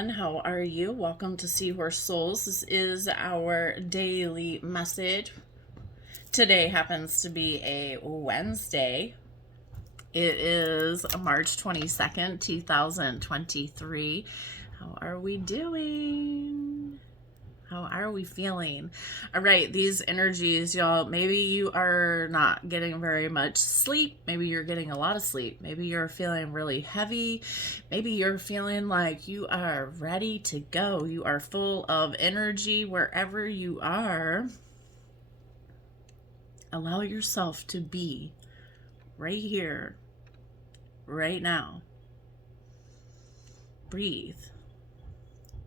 everyone. How are you? Welcome to Seahorse Souls. This is our daily message. Today happens to be a Wednesday. It is March 22nd, 2023. How are we doing? How are we feeling? All right, these energies, y'all, maybe you are not getting very much sleep. Maybe you're getting a lot of sleep. Maybe you're feeling really heavy. Maybe you're feeling like you are ready to go. You are full of energy wherever you are. Allow yourself to be right here, right now. Breathe.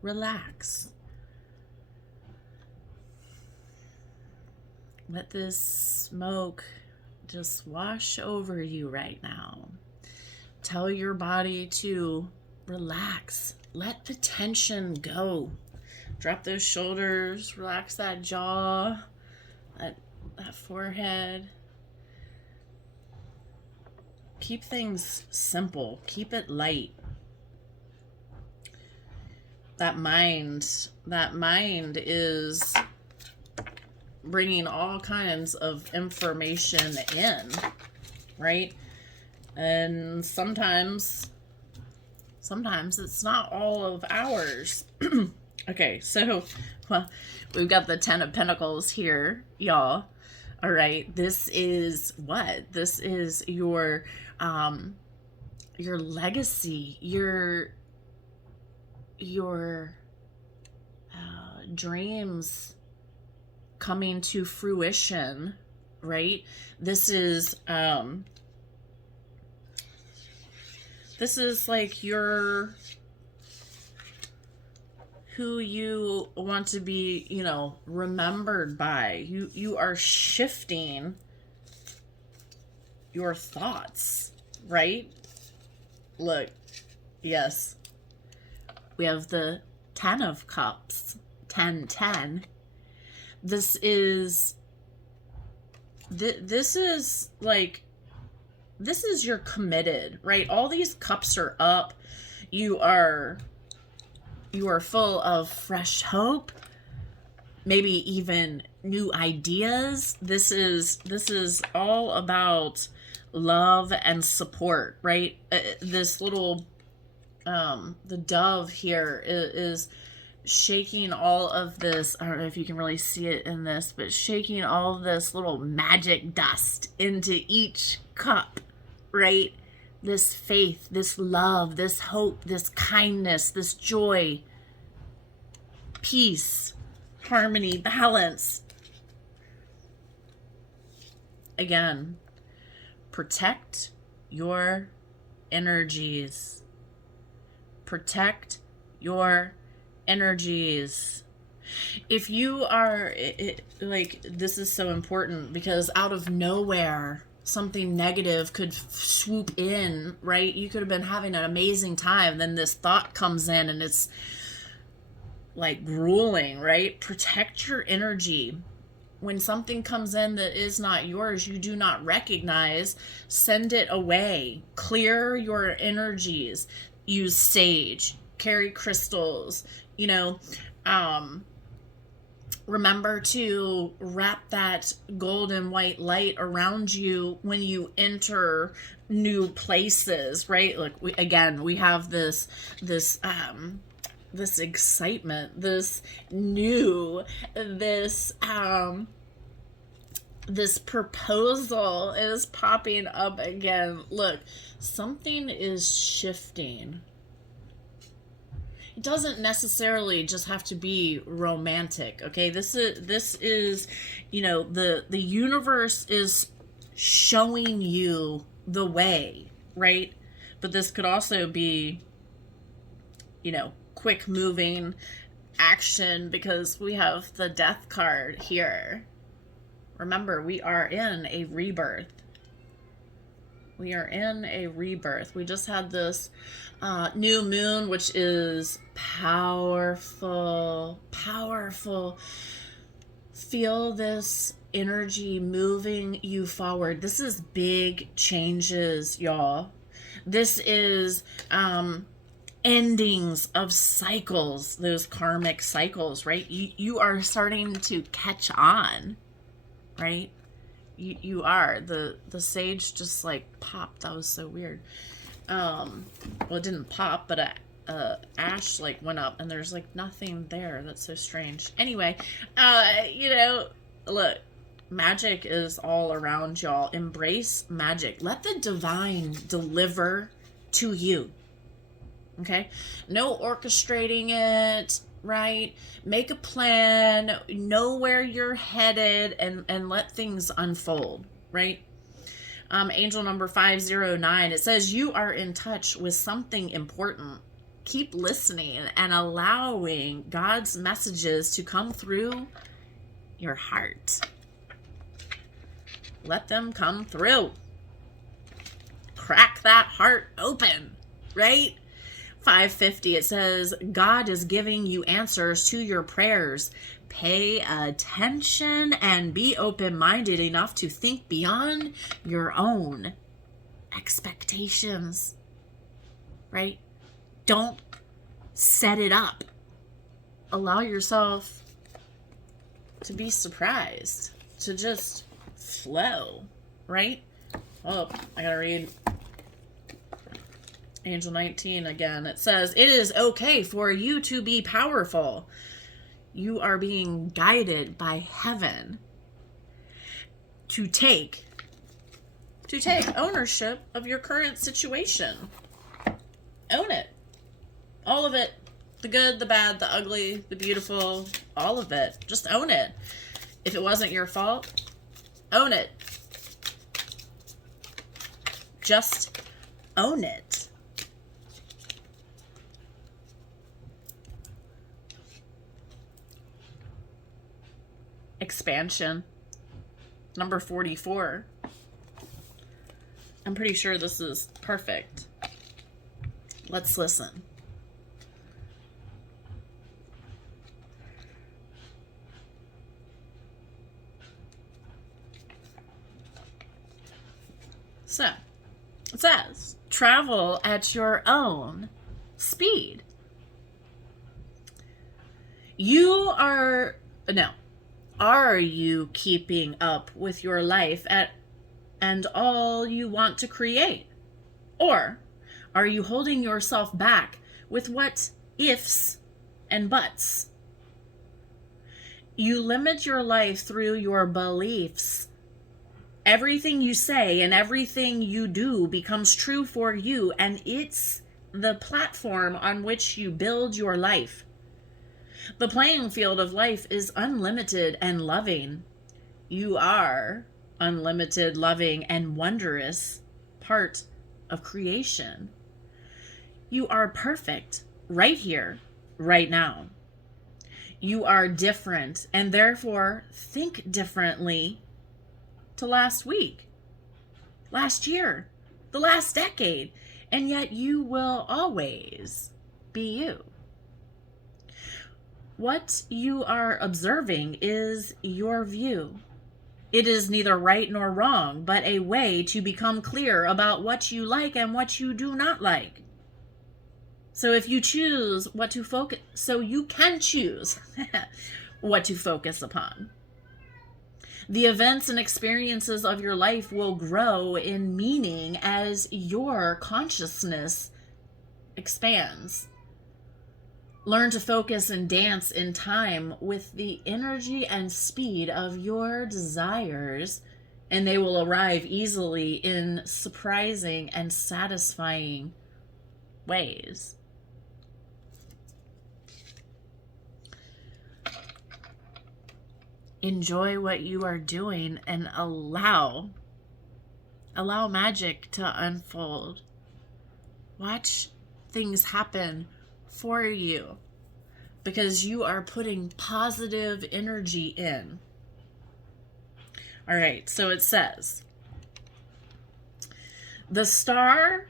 Relax. Let this smoke just wash over you right now. Tell your body to relax. Let the tension go. Drop those shoulders, relax that jaw, that forehead. Keep things simple. Keep it light. That mind is bringing all kinds of information in, right? And sometimes it's not all of ours. Okay, so we've got the 10 of Pentacles here, y'all. All right, this is what? This is your legacy, your dreams coming to fruition, right? This is like who you want to be, remembered by. You are shifting your thoughts, right? Look, yes. We have the 10 of Cups, 10. This is you're committed, right? All these cups are up. You are full of fresh hope, maybe even new ideas. This is all about love and support, right? This little the dove here is shaking all of this. I don't know if you can really see it in this, but shaking all of this little magic dust into each cup, right? This faith, this love, this hope, this kindness, this joy, peace, harmony, balance. Again, protect your energies. Protect your energies. If you are this is so important, because out of nowhere something negative could swoop in, right? You could have been having an amazing time, then this thought comes in and it's like grueling, right? Protect your energy. When something comes in that is not yours, you do not recognize, send it away. Clear your energies. Use sage, carry crystals, remember to wrap that golden white light around you when you enter new places, right? Look, we have this excitement, this proposal is popping up again. Look, something is shifting. It doesn't necessarily just have to be romantic, okay? This is the universe is showing you the way, right? But this could also be quick moving action, because we have the Death card here. Remember, we are in a rebirth. We are in a rebirth. We just had this new moon, which is powerful. Feel this energy moving you forward. This is big changes, y'all. This is endings of cycles, those karmic cycles, right? You are starting to catch on, right? You are. The sage just like popped. That was so weird. Well, it didn't pop, but ash like went up, and there's like nothing there. That's so strange. Anyway, look, magic is all around y'all. Embrace magic. Let the divine deliver to you. Okay? No orchestrating it, right? Make a plan, know where you're headed, and let things unfold, right? Angel number 509, it says you are in touch with something important. Keep listening and allowing God's messages to come through your heart. Let them come through. Crack that heart open, right? 550, it says, God is giving you answers to your prayers. Pay attention and be open-minded enough to think beyond your own expectations, right? Don't set it up. Allow yourself to be surprised, to just flow, right? Oh, I gotta read Angel 19 again. It says, it is okay for you to be powerful. You are being guided by heaven to take ownership of your current situation. Own it. All of it. The good, the bad, the ugly, the beautiful, all of it. Just own it. If it wasn't your fault, own it. Just own it. Expansion. Number 44. I'm pretty sure this is perfect. Let's listen. So, it says, travel at your own speed. Are you keeping up with your life and all you want to create? Or are you holding yourself back with what ifs and buts? You limit your life through your beliefs. Everything you say and everything you do becomes true for you, and it's the platform on which you build your life. The playing field of life is unlimited and loving. You are unlimited, loving, and wondrous part of creation. You are perfect right here, right now. You are different and therefore think differently to last week, last year, the last decade, and yet you will always be you. What you are observing is your view. It is neither right nor wrong, but a way to become clear about what you like and what you do not like. So if you choose what to focus, so you can choose what to focus upon. The events and experiences of your life will grow in meaning as your consciousness expands. Learn to focus and dance in time with the energy and speed of your desires, and they will arrive easily in surprising and satisfying ways. Enjoy what you are doing and allow magic to unfold. Watch things happen for you because you are putting positive energy in. All right, so it says, the star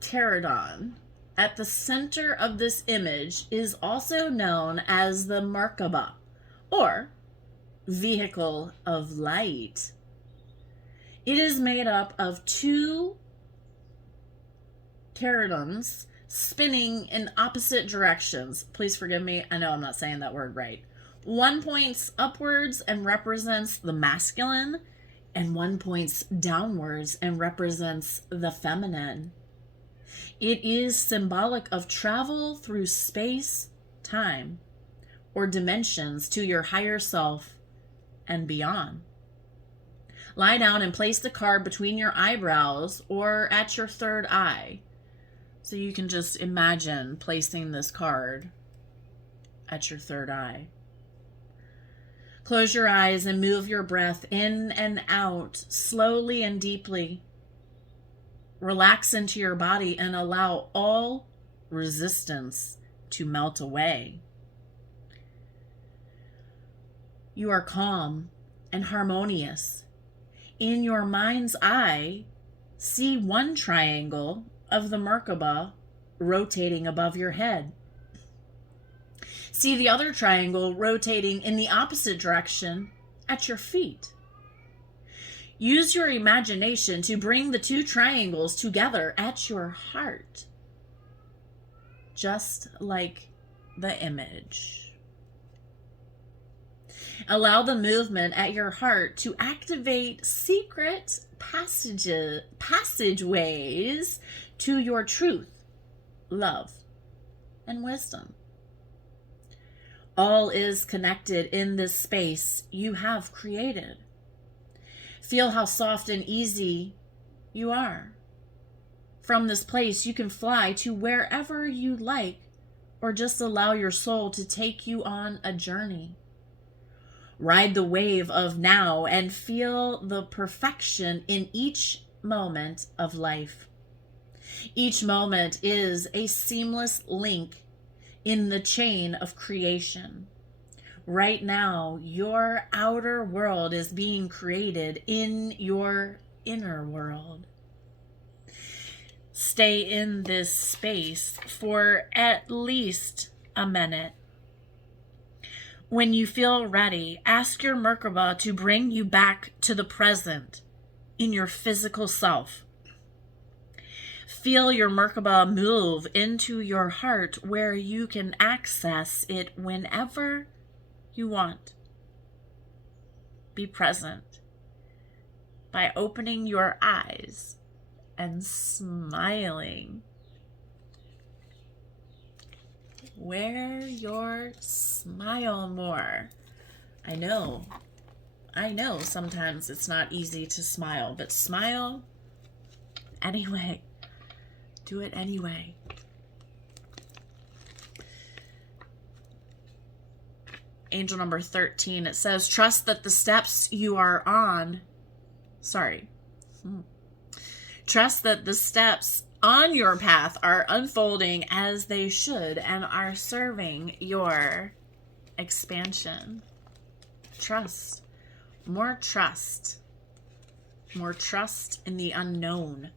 pterodon at the center of this image is also known as the Merkaba, or vehicle of light. It is made up of two carotons spinning in opposite directions. Please forgive me. I know I'm not saying that word right. One points upwards and represents the masculine, and one points downwards and represents the feminine. It is symbolic of travel through space, time, or dimensions to your higher self and beyond. Lie down and place the card between your eyebrows or at your third eye. So you can just imagine placing this card at your third eye. Close your eyes and move your breath in and out slowly and deeply. Relax into your body and allow all resistance to melt away. You are calm and harmonious. In your mind's eye, see one triangle of the Merkaba rotating above your head. See the other triangle rotating in the opposite direction at your feet. Use your imagination to bring the two triangles together at your heart, just like the image. Allow the movement at your heart to activate secret passageways to your truth, love, and wisdom. All is connected in this space you have created. Feel how soft and easy you are. From this place, you can fly to wherever you like, or just allow your soul to take you on a journey. Ride the wave of now and feel the perfection in each moment of life. Each moment is a seamless link in the chain of creation. Right now, your outer world is being created in your inner world. Stay in this space for at least a minute. When you feel ready, ask your Merkaba to bring you back to the present in your physical self. Feel your Merkaba move into your heart where you can access it whenever you want. Be present by opening your eyes and smiling. Wear your smile more. I know sometimes it's not easy to smile, but smile anyway. Do it anyway. Angel number 13, it says, trust that the steps you are on, trust that the steps on your path are unfolding as they should and are serving your expansion. Trust. More trust. More trust in the unknown.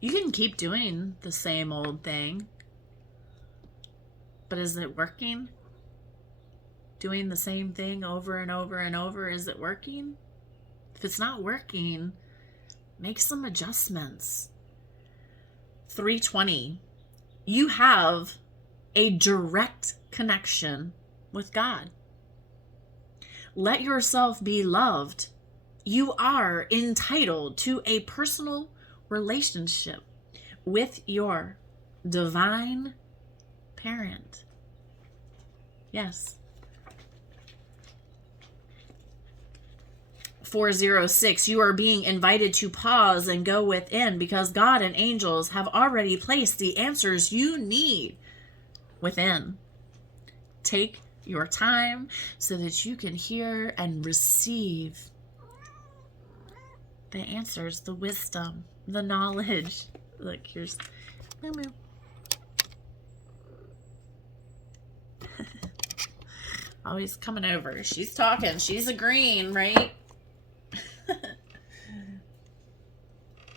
You can keep doing the same old thing, but is it working? Doing the same thing over and over and over, is it working? If it's not working, make some adjustments. 320. You have a direct connection with God. Let yourself be loved. You are entitled to a personal relationship with your divine parent. Yes. 406, you are being invited to pause and go within because God and angels have already placed the answers you need within. Take your time so that you can hear and receive the answers, the wisdom, the knowledge. Look, here's Moo. Always coming over. She's talking. She's agreeing, right?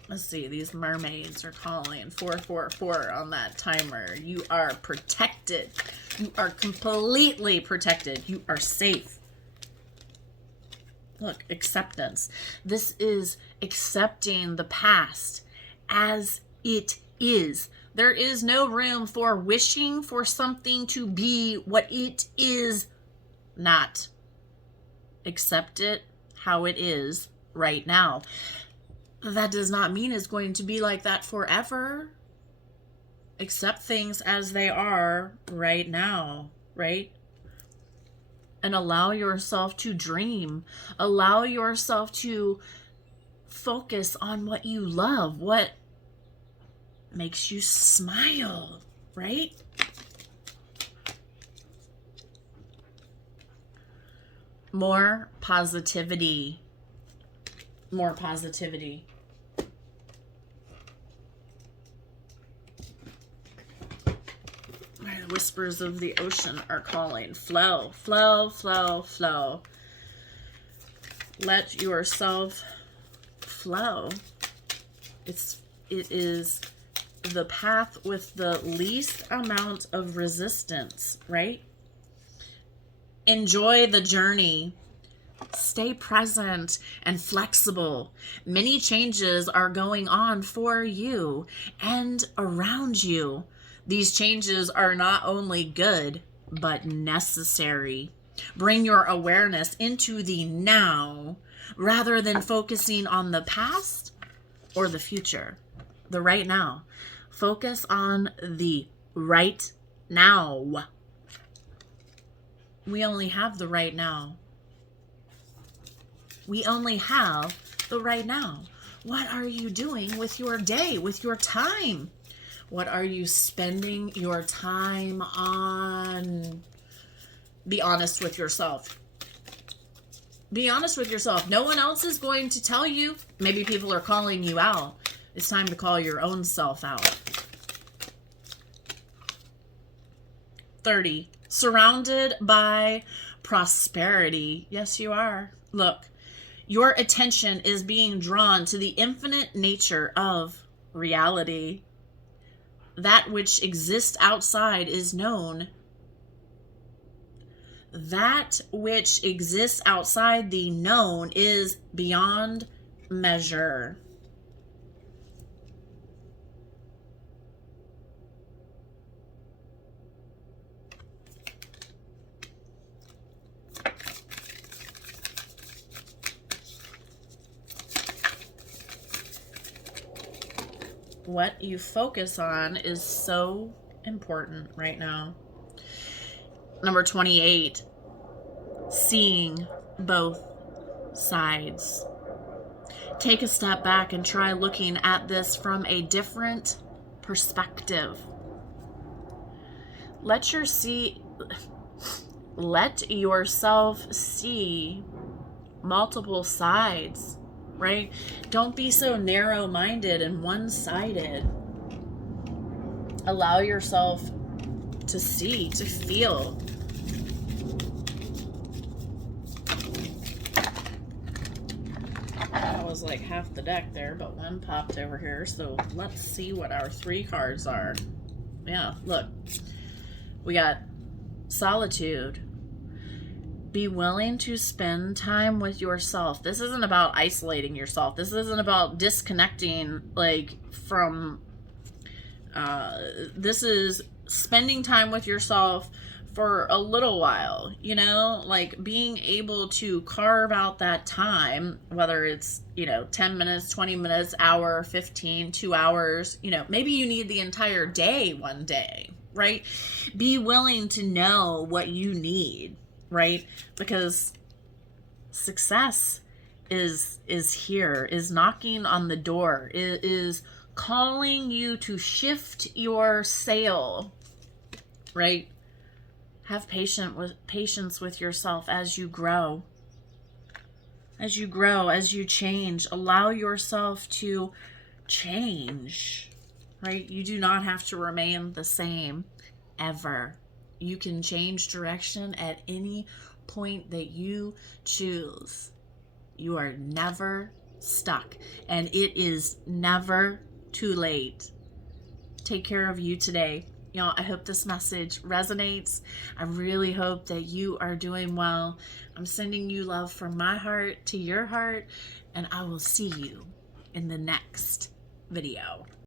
Let's see. These mermaids are calling 444 on that timer. You are protected. You are completely protected. You are safe. Look, acceptance. This is accepting the past as it is. There is no room for wishing for something to be what it is not. Accept it how it is right now. That does not mean it's going to be like that forever. Accept things as they are right now, right? And allow yourself to dream. Allow yourself to focus on what you love, what makes you smile, right? More positivity. More positivity. The whispers of the ocean are calling. Flow, flow, flow, flow. Let yourself flow. It is the path with the least amount of resistance, right? Enjoy the journey. Stay present and flexible. Many changes are going on for you and around you. These changes are not only good, but necessary. Bring your awareness into the now rather than focusing on the past or the future. The right now. Focus on the right now. We only have the right now. We only have the right now. What are you doing with your day, with your time? What are you spending your time on? Be honest with yourself. Be honest with yourself. No one else is going to tell you. Maybe people are calling you out. It's time to call your own self out. 30. Surrounded by prosperity. Yes, you are. Look, your attention is being drawn to the infinite nature of reality. That which exists outside is known. That which exists outside the known is beyond measure. What you focus on is so important right now. Number 28, seeing both sides. Take a step back and try looking at this from a different perspective. Let yourself see multiple sides, right? Don't be so narrow-minded and one-sided. Allow yourself to see, to feel. That was like half the deck there, but one popped over here. So let's see what our 3 cards are. Yeah, look. We got solitude. Be willing to spend time with yourself. This isn't about isolating yourself. This isn't about disconnecting, like, from... this is spending time with yourself for a little while, you know, like being able to carve out that time, whether it's, 10 minutes, 20 minutes, hour, 15, 2 hours, maybe you need the entire day one day, right? Be willing to know what you need, right? Because success is here, is knocking on the door, is calling you to shift your sail, right? Have patience with yourself as you grow. As you grow, as you change, allow yourself to change, right? You do not have to remain the same ever. You can change direction at any point that you choose. You are never stuck, and it is never too late. Take care of you today. I hope this message resonates. I really hope that you are doing well. I'm sending you love from my heart to your heart, and I will see you in the next video.